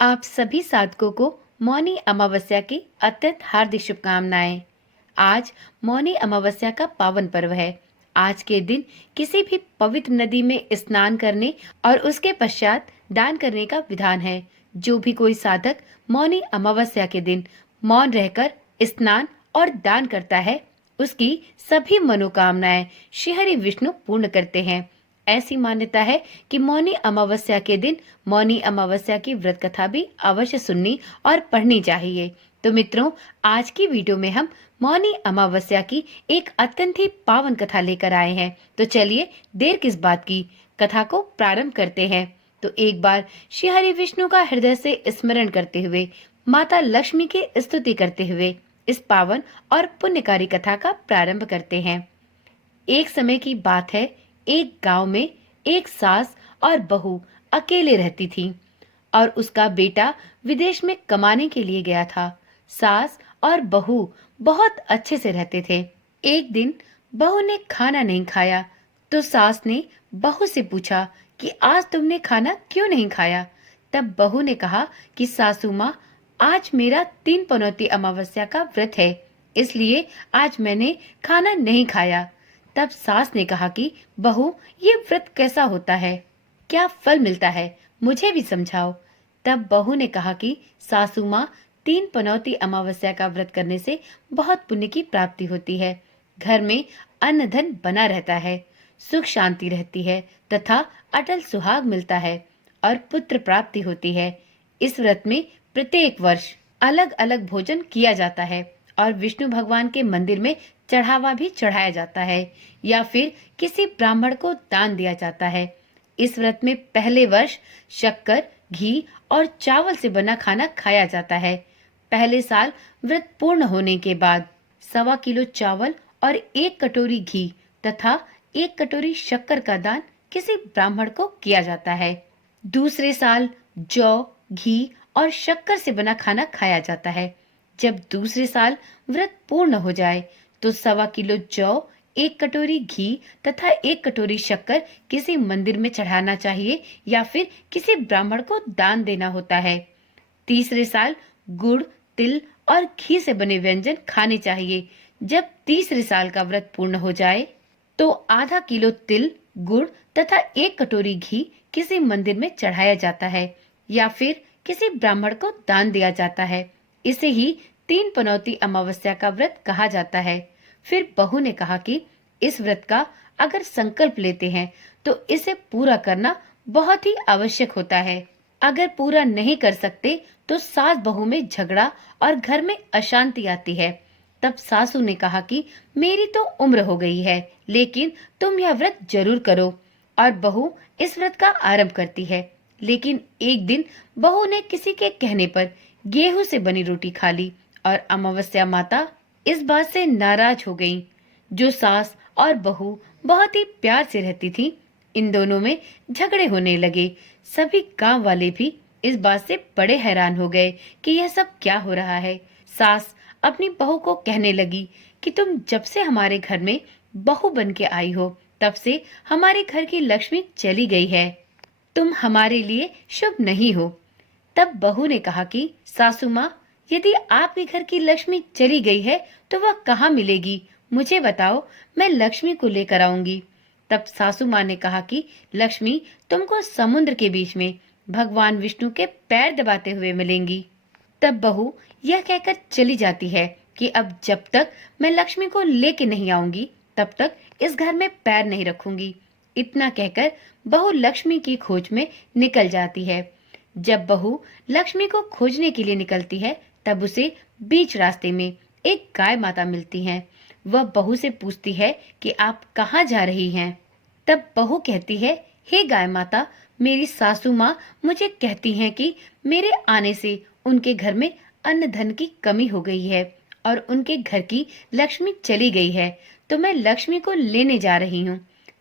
आप सभी साधकों को मौनी अमावस्या की अत्यंत हार्दिक शुभकामनाएं। आज मौनी अमावस्या का पावन पर्व है। आज के दिन किसी भी पवित्र नदी में स्नान करने और उसके पश्चात दान करने का विधान है। जो भी कोई साधक मौनी अमावस्या के दिन मौन रहकर स्नान और दान करता है, उसकी सभी मनोकामनाएं श्री हरि विष्णु पूर्ण करते हैं। ऐसी मान्यता है कि मौनी अमावस्या के दिन मौनी अमावस्या की व्रत कथा भी अवश्य सुननी और पढ़नी चाहिए। तो मित्रों, आज की वीडियो में हम मौनी अमावस्या की एक अत्यंत ही पावन कथा लेकर आए हैं। तो चलिए देर किस बात की, कथा को प्रारंभ करते हैं। तो एक बार श्री हरि विष्णु का हृदय से स्मरण करते हुए, माता लक्ष्मी की स्तुति करते हुए इस पावन और पुण्यकारी कथा का प्रारंभ करते हैं। एक समय की बात है, एक गांव में एक सास और बहू अकेले रहती थी और उसका बेटा विदेश में कमाने के लिए गया था। सास और बहू बहुत अच्छे से रहते थे। एक दिन बहू ने खाना नहीं खाया तो सास ने बहू से पूछा कि आज तुमने खाना क्यों नहीं खाया। तब बहू ने कहा कि सासू माँ, आज मेरा 3 पनौती अमावस्या का व्रत है, इसलिए आज मैंने खाना नहीं खाया। तब सास ने कहा कि बहू, ये व्रत कैसा होता है, क्या फल मिलता है, मुझे भी समझाओ। तब बहू ने कहा कि सासू माँ, 3 पनौती अमावस्या का व्रत करने से बहुत पुण्य की प्राप्ति होती है। घर में अन्न धन बना रहता है, सुख शांति रहती है तथा अटल सुहाग मिलता है और पुत्र प्राप्ति होती है। इस व्रत में प्रत्येक वर्ष अलग अलग भोजन किया जाता है और विष्णु भगवान के मंदिर में चढ़ावा भी चढ़ाया जाता है या फिर किसी ब्राह्मण को दान दिया जाता है। इस व्रत में पहले वर्ष शक्कर, घी और चावल से बना खाना खाया जाता है। पहले साल व्रत पूर्ण होने के बाद 1.25 किलो चावल और 1 कटोरी घी तथा 1 कटोरी शक्कर का दान किसी ब्राह्मण को किया जाता है। दूसरे साल जौ, घी और शक्कर से बना खाना खाया जाता है। जब दूसरे साल व्रत पूर्ण हो जाए तो 1.25 किलो जौ, 1 कटोरी घी तथा 1 कटोरी शक्कर किसी मंदिर में चढ़ाना चाहिए या फिर किसी ब्राह्मण को दान देना होता है। तीसरे साल गुड़, तिल और घी से बने व्यंजन खाने चाहिए। जब तीसरे साल का व्रत पूर्ण हो जाए तो आधा किलो तिल, गुड़ तथा 1 कटोरी घी किसी मंदिर में चढ़ाया जाता है या फिर किसी ब्राह्मण को दान दिया जाता है। इसे ही 3 पनौती अमावस्या का व्रत कहा जाता है। फिर बहू ने कहा कि इस व्रत का अगर संकल्प लेते हैं तो इसे पूरा करना बहुत ही आवश्यक होता है। अगर पूरा नहीं कर सकते तो सास बहू में झगड़ा और घर में अशांति आती है। तब सासू ने कहा कि मेरी तो उम्र हो गई है, लेकिन तुम यह व्रत जरूर करो। और बहू इस व्रत का आरंभ करती है। लेकिन एक दिन बहू ने किसी के कहने पर गेहूं से बनी रोटी खा ली और अमावस्या माता इस बात से नाराज हो गईं। जो सास और बहू बहुत ही प्यार से रहती थी, इन दोनों में झगड़े होने लगे। सभी गांव वाले भी इस बात से बड़े हैरान हो गए कि यह सब क्या हो रहा है। सास अपनी बहू को कहने लगी कि तुम जब से हमारे घर में बहू बन के आई हो, तब से हमारे घर की लक्ष्मी चली गई है। तुम हमारे लिए शुभ नहीं हो। तब बहू ने कहा कि सासू माँ, यदि आपके घर की लक्ष्मी चली गई है तो वह कहाँ मिलेगी, मुझे बताओ, मैं लक्ष्मी को लेकर आऊंगी। तब सासू माँ ने कहा कि लक्ष्मी तुमको समुद्र के बीच में भगवान विष्णु के पैर दबाते हुए मिलेंगी। तब बहू यह कहकर चली जाती है कि अब जब तक मैं लक्ष्मी को लेके नहीं आऊंगी तब तक इस घर में पैर नहीं रखूंगी। इतना कहकर बहू लक्ष्मी की खोज में निकल जाती है। जब बहू लक्ष्मी को खोजने के लिए निकलती है तब उसे बीच रास्ते में एक गाय माता मिलती है। वह बहू से पूछती है कि आप कहाँ जा रही हैं। तब बहू कहती है, हे गाय माता, मेरी सासू माँ मुझे कहती हैं कि मेरे आने से उनके घर में अन्न धन की कमी हो गई है और उनके घर की लक्ष्मी चली गई है, तो मैं लक्ष्मी को लेने जा रही हूँ।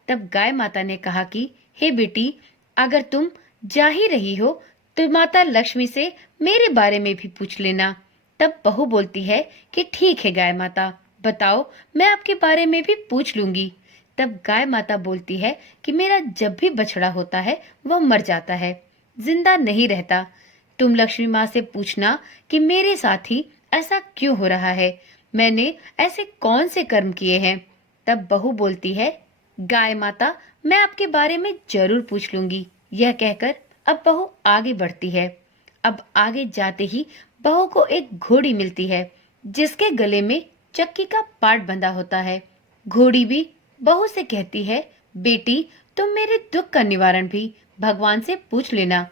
तब गाय माता ने कहा कि हे बेटी, अगर तुम जा ही रही हो तो माता लक्ष्मी से मेरे बारे में भी पूछ लेना। तब बहू बोलती है कि ठीक है गाय माता, बताओ, मैं आपके बारे में भी पूछ लूंगी। तब गाय माता बोलती है कि मेरा जब भी बछड़ा होता है वह मर जाता है, जिंदा नहीं रहता। तुम लक्ष्मी माँ से पूछना कि मेरे साथ ही ऐसा क्यों हो रहा है, मैंने ऐसे कौन से कर्म किए हैं। तब बहू बोलती है, गाय माता, मैं आपके बारे में जरूर पूछ लूंगी। यह कहकर अब बहू आगे बढ़ती है। अब आगे जाते ही बहू को एक घोड़ी मिलती है, जिसके गले में चक्की का पाट बंधा होता है। घोड़ी भी बहू से कहती है, बेटी, तुम मेरे दुख का निवारण भी भगवान से पूछ लेना।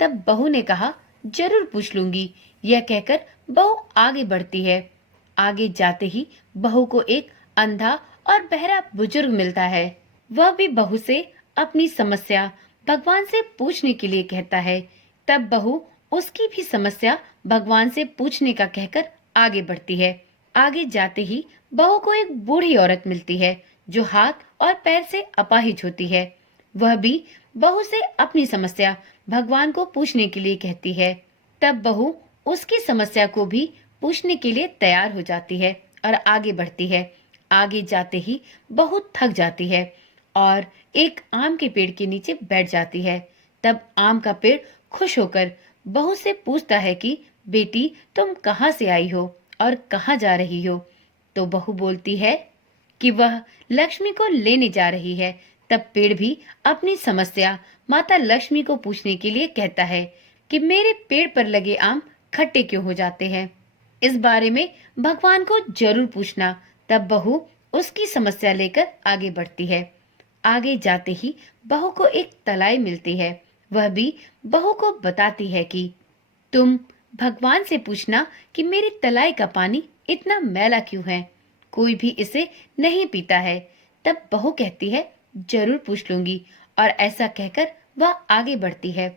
तब बहू ने कहा, जरूर पूछ लूंगी। यह कहकर बहू आगे बढ़ती है। आगे जाते ही बहू को एक अंधा और बहरा बुजुर्ग मिलता है। वह भी बहू से अपनी समस्या भगवान से पूछने के लिए कहता है। तब बहू उसकी भी समस्या भगवान से पूछने का कहकर आगे बढ़ती है। आगे जाते ही बहू को एक बूढ़ी औरत मिलती है, जो हाथ और पैर से अपाहिज होती है। वह भी बहू से अपनी समस्या भगवान को पूछने के लिए कहती है। तब बहू उसकी समस्या को भी पूछने के लिए तैयार हो जाती है और आगे बढ़ती है। आगे जाते ही बहू थक जाती है और एक आम के पेड़ के नीचे बैठ जाती है। तब आम का पेड़ खुश होकर बहू से पूछता है कि बेटी, तुम कहाँ से आई हो और कहाँ जा रही हो। तो बहू बोलती है कि वह लक्ष्मी को लेने जा रही है। तब पेड़ भी अपनी समस्या माता लक्ष्मी को पूछने के लिए कहता है कि मेरे पेड़ पर लगे आम खट्टे क्यों हो जाते हैं, इस बारे में भगवान को जरूर पूछना। तब बहू उसकी समस्या लेकर आगे बढ़ती है। आगे जाते ही बहू को एक तलाई मिलती है। वह भी बहू को बताती है कि तुम भगवान से पूछना कि मेरी तलाई का पानी इतना मैला क्यों है, कोई भी इसे नहीं पीता है। तब बहू कहती है, जरूर पूछ लूंगी। और ऐसा कहकर वह आगे बढ़ती है।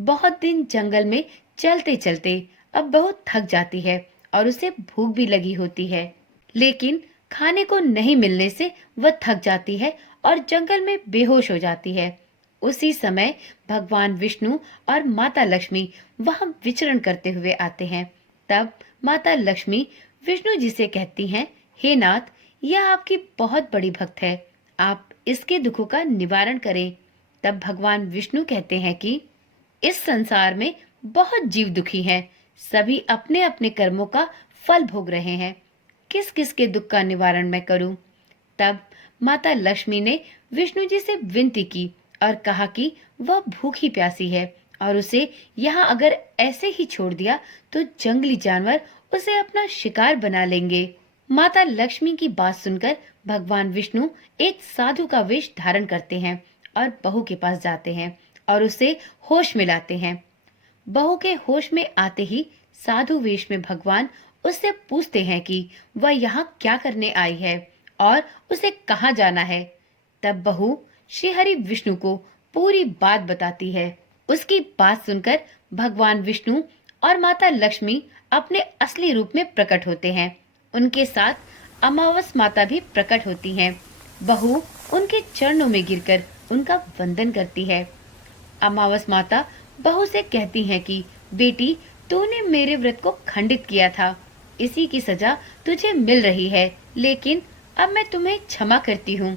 बहुत दिन जंगल में चलते चलते अब बहू थक जाती है और उसे भूख भी लगी होती है, लेकिन खाने को नहीं मिलने से वह थक जाती है और जंगल में बेहोश हो जाती है। उसी समय भगवान विष्णु और माता लक्ष्मी वहां विचरण करते हुए आते हैं। तब माता लक्ष्मी विष्णु जी से कहती हैं, हे नाथ, यह आपकी बहुत बड़ी भक्त है, आप इसके दुखों का निवारण करें। तब भगवान विष्णु कहते हैं कि इस संसार में बहुत जीव दुखी हैं, सभी अपने अपने कर्मों का फल भोग रहे हैं, किस किस के दुख का निवारण मैं करूं। तब माता लक्ष्मी ने विष्णु जी से विनती की और कहा कि वह भूखी प्यासी है और उसे यहाँ अगर ऐसे ही छोड़ दिया तो जंगली जानवर उसे अपना शिकार बना लेंगे। माता लक्ष्मी की बात सुनकर भगवान विष्णु एक साधु का वेश धारण करते हैं और बहू के पास जाते हैं और उसे होश में लाते हैं। बहू के होश में आते ही साधु वेश में भगवान उससे पूछते हैं कि वह यहाँ क्या करने आई है और उसे कहाँ जाना है। तब बहू श्री हरि विष्णु को पूरी बात बताती है। उसकी बात सुनकर भगवान विष्णु और माता लक्ष्मी अपने असली रूप में प्रकट होते हैं। उनके साथ अमावस माता भी प्रकट होती हैं। बहू उनके चरणों में गिरकर उनका वंदन करती है। अमावस माता बहू से कहती हैं कि बेटी, तूने मेरे व्रत को खंडित किया था, इसी की सजा तुझे मिल रही है, लेकिन अब मैं तुम्हें क्षमा करती हूँ।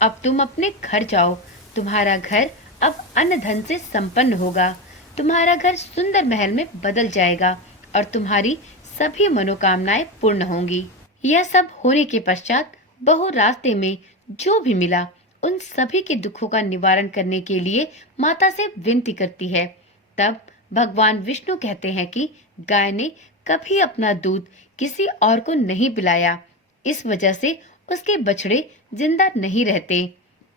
अब तुम अपने घर जाओ, तुम्हारा घर अब अन्न धन से संपन्न होगा, तुम्हारा घर सुंदर महल में बदल जाएगा और तुम्हारी सभी मनोकामनाएं पूर्ण होंगी। यह सब होने के पश्चात बहू रास्ते में जो भी मिला उन सभी के दुखों का निवारण करने के लिए माता से विनती करती है। तब भगवान विष्णु कहते हैं कि गाय ने कभी अपना दूध किसी और को नहीं पिलाया, इस वजह से उसके बछड़े जिंदा नहीं रहते।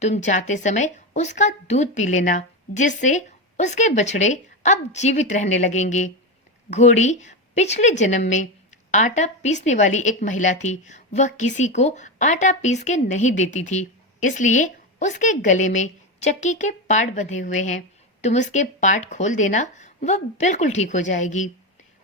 तुम जाते समय उसका दूध पी लेना, जिससे उसके बछड़े अब जीवित रहने लगेंगे। घोड़ी पिछले जन्म में आटा पीसने वाली एक महिला थी। वह किसी को आटा पीस के नहीं देती थी, इसलिए उसके गले में चक्की के पाट बंधे हुए हैं। तुम उसके पाट खोल देना, वह बिल्कुल ठीक हो जाएगी।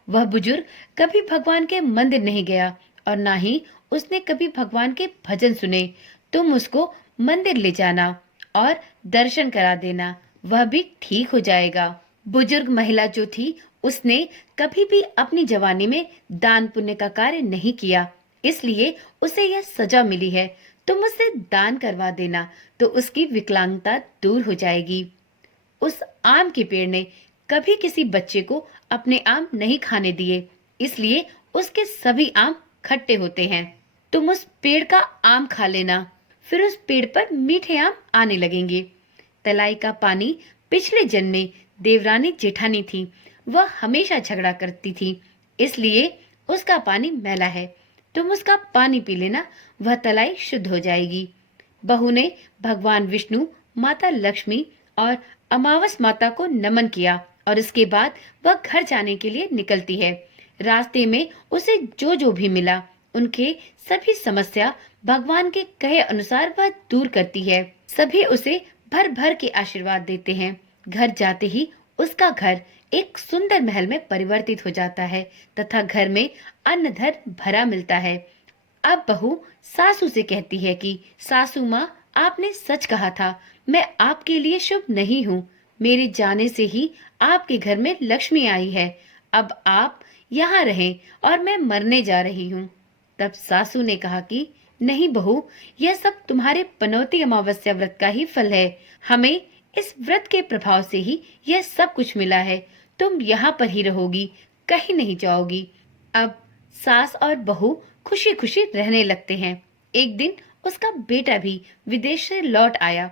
वह बुजुर्ग कभी भगवान के मंदिर नहीं गया और ना ही उसने कभी भगवान के भजन सुने। तुम उसको मंदिर ले जाना और दर्शन करा देना, वह भी ठीक हो जाएगा। बुजुर्ग महिला जो थी, उसने कभी भी अपनी जवानी में दान पुण्य का कार्य नहीं किया, इसलिए उसे यह सजा मिली है। तुम उसे दान करवा देना तो उसकी विकलांगता दूर हो जाएगी। उस आम के पेड़ ने कभी किसी बच्चे को अपने आम नहीं खाने दिए, इसलिए उसके सभी आम खट्टे होते हैं। तुम उस पेड़ का आम खा लेना, फिर उस पेड़ पर मीठे आम आने लगेंगे। तलाई का पानी पिछले जन्म में देवरानी जेठानी थी। वह हमेशा झगड़ा करती थी, इसलिए उसका पानी मैला है। तुम उसका पानी पी लेना, वह तलाई शुद्ध हो जाएगी। बहू ने भगवान विष्णु, माता लक्ष्मी और अमावस माता को नमन किया और इसके बाद वह घर जाने के लिए निकलती है। रास्ते में उसे जो जो भी मिला, उनके सभी समस्या भगवान के कहे अनुसार वह दूर करती है। सभी उसे भर भर के आशीर्वाद देते हैं। घर जाते ही उसका घर एक सुंदर महल में परिवर्तित हो जाता है तथा घर में अन्न धन भरा मिलता है। अब बहू सासू से कहती है कि सासू माँ, आपने सच कहा था, मैं आपके लिए शुभ नहीं हूँ। मेरे जाने से ही आपके घर में लक्ष्मी आई है। अब आप यहाँ रहें और मैं मरने जा रही हूँ। तब सासू ने कहा कि नहीं बहू, यह सब तुम्हारे पनौती अमावस्या व्रत का ही फल है। हमें इस व्रत के प्रभाव से ही यह सब कुछ मिला है। तुम यहाँ पर ही रहोगी, कहीं नहीं जाओगी। अब सास और बहू खुशी खुशी रहने लगते हैं। एक दिन उसका बेटा भी विदेश से लौट आया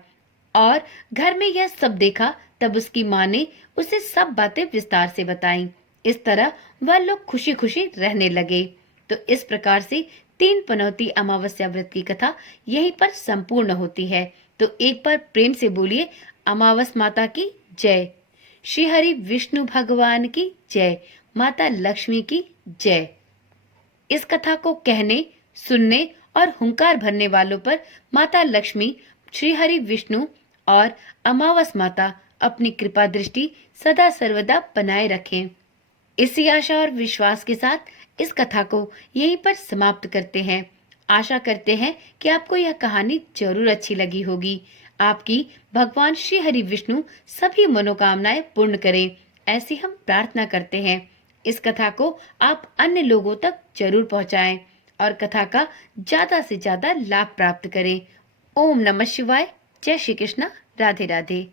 और घर में यह सब देखा। तब उसकी माँ ने उसे सब बातें विस्तार से बताईं। इस तरह वह लोग खुशी खुशी रहने लगे। तो इस प्रकार से 3 पनौती अमावस्या व्रत की कथा यहीं पर संपूर्ण होती है। तो एक बार प्रेम से बोलिए, अमावस माता की जय, श्री हरि विष्णु भगवान की जय, माता लक्ष्मी की जय। इस कथा को कहने, सुनने और हुंकार भरने वालों पर माता लक्ष्मी, श्री हरि विष्णु और अमावस माता अपनी कृपा दृष्टि सदा सर्वदा बनाए रखें। इसी आशा और विश्वास के साथ इस कथा को यहीं पर समाप्त करते हैं। आशा करते हैं कि आपको यह कहानी जरूर अच्छी लगी होगी। आपकी भगवान श्री हरि विष्णु सभी मनोकामनाएं पूर्ण करें, ऐसी हम प्रार्थना करते हैं। इस कथा को आप अन्य लोगों तक जरूर पहुंचाएं और कथा का ज्यादा से ज्यादा लाभ प्राप्त करें। ओम नमः शिवाय। जय श्री कृष्णा। राधे राधे।